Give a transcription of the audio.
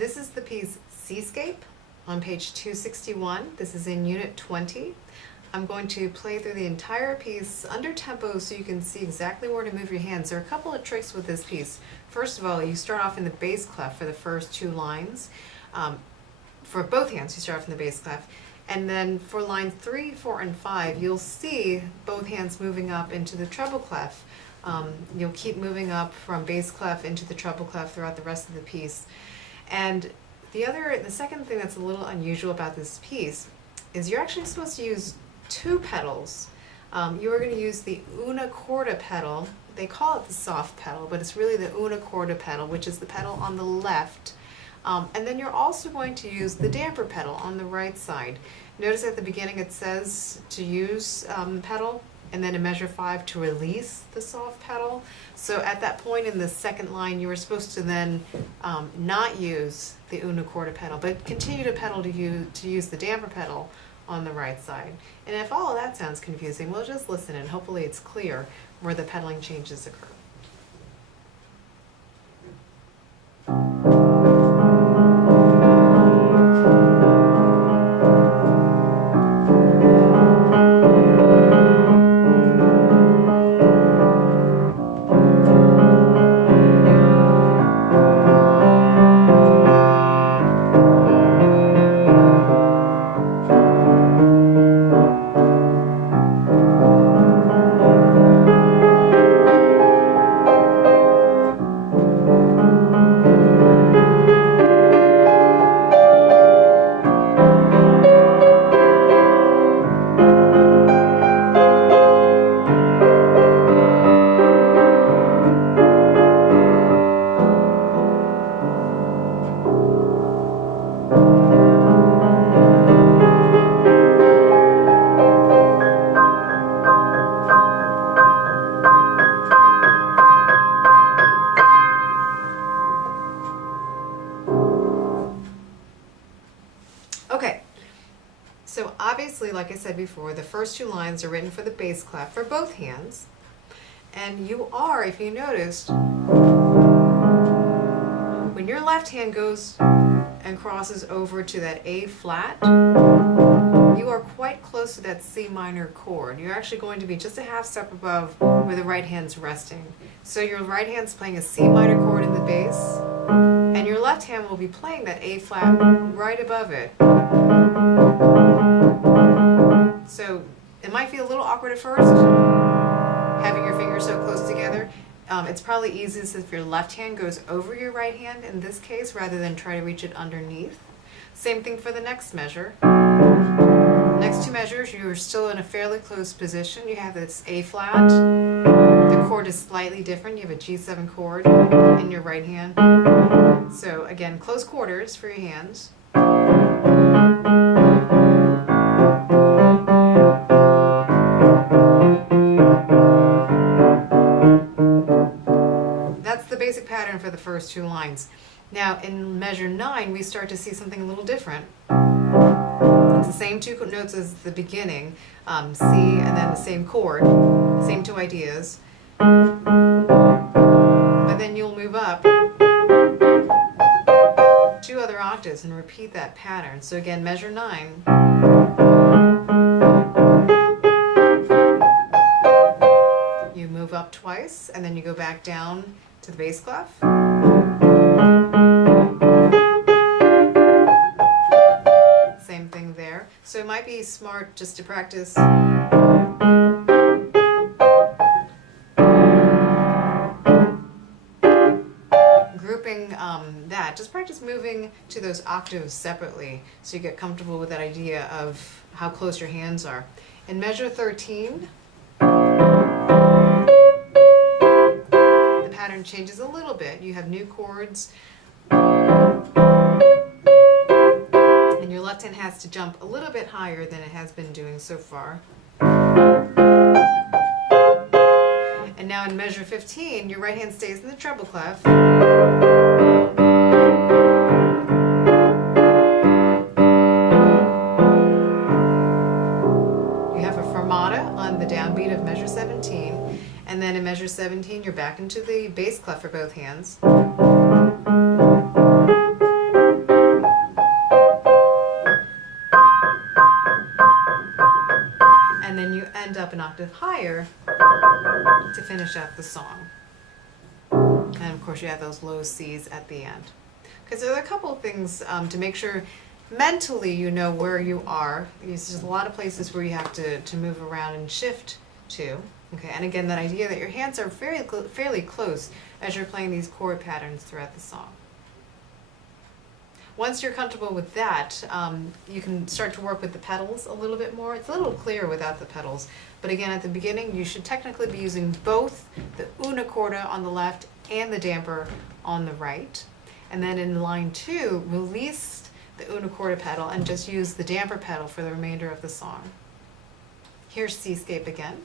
This is the piece Seascape on page 261. This is in Unit 20. I'm going to play through the entire piece under tempo so you can see exactly where to move your hands. There are a couple of tricks with this piece. First of all, you start off in the bass clef for the first two lines. For both hands, you start off in the bass clef. And then for lines 3, 4, and 5, you'll see both hands moving up into the treble clef. You'll keep moving up from bass clef into the treble clef throughout the rest of the piece. And the second thing that's a little unusual about this piece is you're actually supposed to use two pedals. You are going to use the una corda pedal. They call it the soft pedal, but it's really the una corda pedal, which is the pedal on the left. And then you're also going to use the damper pedal on the right side. Notice at the beginning it says to use pedal, and then in measure 5 to release the soft pedal. So at that point in the second line, you were supposed to then not use the una corda pedal, but continue to pedal to use the damper pedal on the right side. And if all of that sounds confusing, we'll just listen and hopefully it's clear where the pedaling changes occur. Okay, so obviously, like I said before, the first two lines are written for the bass clef for both hands. And you are, if you noticed, when your left hand goes and crosses over to that A flat, you are quite close to that C minor chord. You're actually going to be just a half step above where the right hand's resting. So your right hand's playing a C minor chord in the bass, and your left hand will be playing that A flat right above it. So it might feel a little awkward at first, having your fingers so close together. It's probably easiest if your left hand goes over your right hand in this case, rather than try to reach it underneath. Same thing for the next measure. Next two measures, you're still in a fairly close position. You have this A flat. The chord is slightly different. You have a G7 chord in your right hand. So again, close quarters for your hands. That's the basic pattern for the first two lines. Now in measure 9, we start to see something a little different. It's the same two notes as the beginning, C and then the same chord, same two ideas. But then you'll move up 2 other octaves and repeat that pattern. So again, measure 9. You move up twice and then you go back down to the bass clef. Same thing there. So it might be smart just to practice grouping that. Just practice moving to those octaves separately so you get comfortable with that idea of how close your hands are. In measure 13, the pattern changes a little bit. You have new chords, and your left hand has to jump a little bit higher than it has been doing so far. And now in measure 15, your right hand stays in the treble clef. You have a fermata on the downbeat of measure 17, and then in measure 17, you're back into the bass clef for both hands. octave higher to finish out the song. And of course you have those low Cs at the end. Because there are a couple of things to make sure mentally you know where you are. There's just a lot of places where you have to move around and shift to. Okay, and again, that idea that your hands are fairly close as you're playing these chord patterns throughout the song. Once you're comfortable with that, you can start to work with the pedals a little bit more. It's a little clearer without the pedals. But again, at the beginning, you should technically be using both the una corda on the left and the damper on the right. And then in line 2, release the una corda pedal and just use the damper pedal for the remainder of the song. Here's Seascape again.